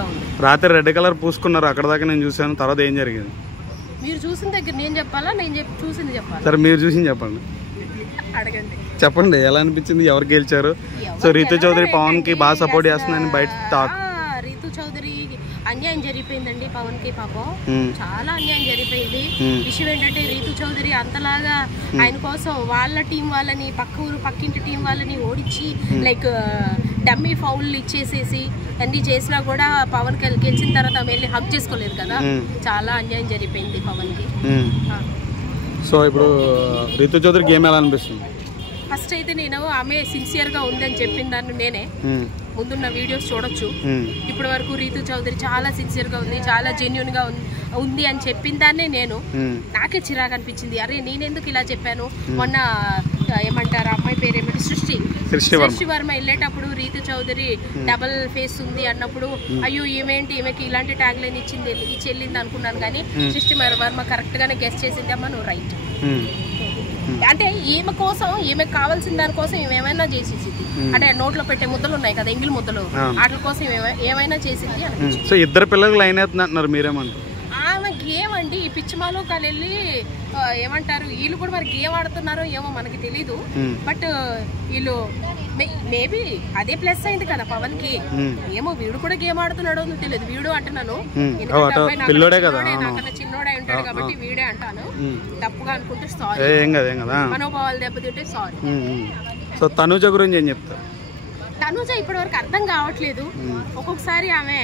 గా ఉంది. రాత్రి రెడ్ కలర్ పూసుకున్నారు, అక్కడ దాకా నేను చూసాను. తర్వాత ఏం జరిగింది? మీరు చూసిన దగ్గర నేను చెప్పాలా, నేను చూసింది చెప్పాలా? సరే మీరు చూసింది చెప్పండి. అడగండి, చెప్పండి ఎలా అనిపించింది, ఎవరు గెలిచారు? సో రీతు చౌదరి పవన్ కి బాగా సపోర్ట్ చేస్తుందని బయట టాక్. రీతు చౌదరి అన్యాయం జరిగిపోయిందండి పవన్ కి, పాపం చాలా అన్యాయం జరిగిపోయింది. విషయం ఏంటంటే రీతు చౌదరి అంతలాగా ఆయన కోసం వాళ్ళ టీం వాళ్ళని పక్కింటి టీం వాళ్ళని ఓడించి లైక్ డమ్మీ ఫౌల్ ఇచ్చేసేసి అన్ని చేసినా కూడా పవన్ గెలిచిన తర్వాత వెళ్ళి హక్ చేసుకోలేదు కదా. చాలా అన్యాయం జరిగిపోయింది పవన్ కి. సో ఇప్పుడు రీతు చౌదరి గేమ్ ఎలా అనిపిస్తుంది? ఫస్ట్ అయితే నేను ఆమె సిన్సియర్ గా ఉందని చెప్పిన దాన్ని నేనే ముందున్న వీడియోస్ చూడొచ్చు. ఇప్పటి వరకు రీతు చౌదరి చాలా సిన్సియర్ గా ఉంది, చాలా జెన్యున్ గా ఉంది అని చెప్పిన దాన్నే నేను. నాకే చిరాకు అనిపించింది, అరే నేనెందుకు ఇలా చెప్పాను. మొన్న ఏమంటారు అమ్మాయి పేరు ఏమంటే సృష్టి వర్మ వెళ్ళేటప్పుడు రీతు చౌదరి డబల్ ఫేస్ ఉంది అన్నప్పుడు అయ్యో ఈమెంటి ఈమెకి ఇలాంటి ట్యాగ్ లైన్ ఇచ్చెళ్ళింది అనుకున్నాను. కానీ సృష్టి వర్మ కరెక్ట్ గానే గెస్ట్ చేసింది. అమ్మ నువ్వు రైట్. అంటే ఈమె కోసం ఈమెకు కావాల్సిన దానికోసం ఏమైనా చేసేసింది. అంటే నోట్లో పెట్టే ముద్దలు ఉన్నాయి కదా, ఎంగిల్ ముద్దలు, వాటి కోసం ఏమైనా చేసింది అని. సో ఇద్దరు పిల్లలు లైన్ అవుతున్నారు, మీరేమంటారు? ఆమె గేమ్ అండి, ఈ పిచ్చిమాలో వెళ్ళి ఏమంటారు వీళ్ళు కూడా మరి గేమ్ ఆడుతున్నారో ఏమో మనకి తెలీదు. బట్ వీళ్ళు మేబీ అదే ప్లస్ అయింది కదా పవన్ కి. ఏమో వీడు కూడా గేమ్ ఆడుతున్నాడో తెలియదు. వీడు అంటున్నాను, నాకన్నా చిన్నోడే ఉంటాడు కాబట్టి వీడే అంటాను. తప్పుగా అనుకుంటే సారీ, మనోభావాలు దెబ్బతింటే సారీ. సో తనుజ గురించి ఏం చెప్తారు? తనుజ ఇప్పటి వరకు అర్థం కావట్లేదు. ఒక్కొక్కసారి ఆమె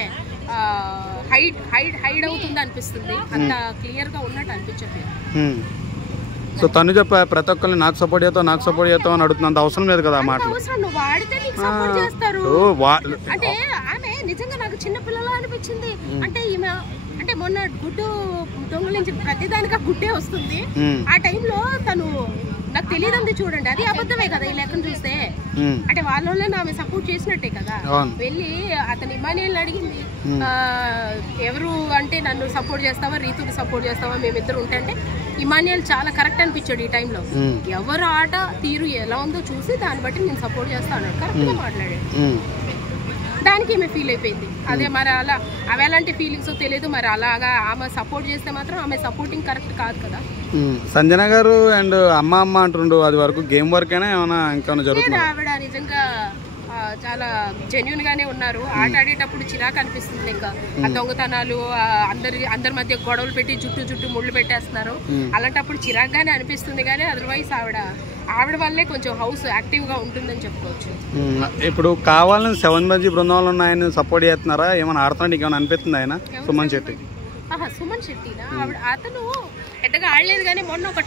హైడ్ అవుతుంది అనిపిస్తుంది, అంత క్లియర్ గా ఉన్నట్టు అనిపించట్లేదు. సో తనుజ ప్రతి ఒక్కరిని నాకు సపోర్ట్ చేస్తావు అని అడుగుతుంది. అంత అవసరం లేదు కదా ఆ మాట. నువ్వు వాడితే నీకు సపోర్ట్ చేస్తారు. అంటే ఆమె నిజంగా నాకు చిన్న పిల్లలా అనిపించింది. అంటే ఈమె అంటే మొన్న గుడ్డు దొంగలించి ప్రతిదానిగా గుడ్డే వస్తుంది. ఆ టైంలో తను నాకు తెలియదండి చూడండి, అది అబద్ధమే కదా ఈ లెక్కను చూస్తే. అంటే వాళ్ళనే ఆమె సపోర్ట్ చేసినట్టే కదా. వెళ్ళి అతని ఇమానియల్ అడిగింది, ఎవరు అంటే నన్ను సపోర్ట్ చేస్తావా రీతుని సపోర్ట్ చేస్తావా మేమిద్దరు ఉంటే అంటే ఇమానియల్ చాలా కరెక్ట్ అనిపించాడు ఈ టైంలో. ఎవరు ఆట తీరు ఎలా ఉందో చూసి దాన్ని బట్టి నేను సపోర్ట్ చేస్తాను కరెక్ట్ గా మాట్లాడాడు. దానికి ఈమె ఫీల్ అయిపోయింది. అదే మరి అలా అవి ఎలాంటి ఫీలింగ్స్ తెలియదు. మరి అలాగా ఆమె సపోర్ట్ చేస్తే మాత్రం ఆమె సపోర్టింగ్ కరెక్ట్ కాదు కదా. సంజన గారు అండ్ అమ్మ అంటుండు, అది వరకు గేమ్ వర్క్ అయినా ఏమైనా ఇంకా జరుగుతుంది? ఆవిడ నిజంగా చాలా జెన్యున్ గానే ఉన్నారు. ఆట ఆడేటప్పుడు చిరాకు అనిపిస్తుంది. ఇంకా ఆ దొంగతనాలు అందరి మధ్య గొడవలు పెట్టి చుట్టూ ముళ్ళు పెట్టేస్తున్నారు. అలాంటప్పుడు చిరాకుగానే అనిపిస్తుంది. కానీ అదర్వైజ్ ఆవిడ వల్లే కొంచెం హౌస్ యాక్టివ్ గా ఉంటుందని చెప్పుకోవచ్చు. ఇప్పుడు కావాలని 7 మంది బృందాలు ఉన్నాయని సపోర్ట్ చేస్తున్నారా? ఏమైనా ఆడుతున్నాడు ఇంకేమైనా అనిపిస్తుంది ఆయన? సుమన్ శెట్టి సుమన్ శెట్టినా? అతను పెద్దగా ఆడలేదు కానీ మొన్న ఒక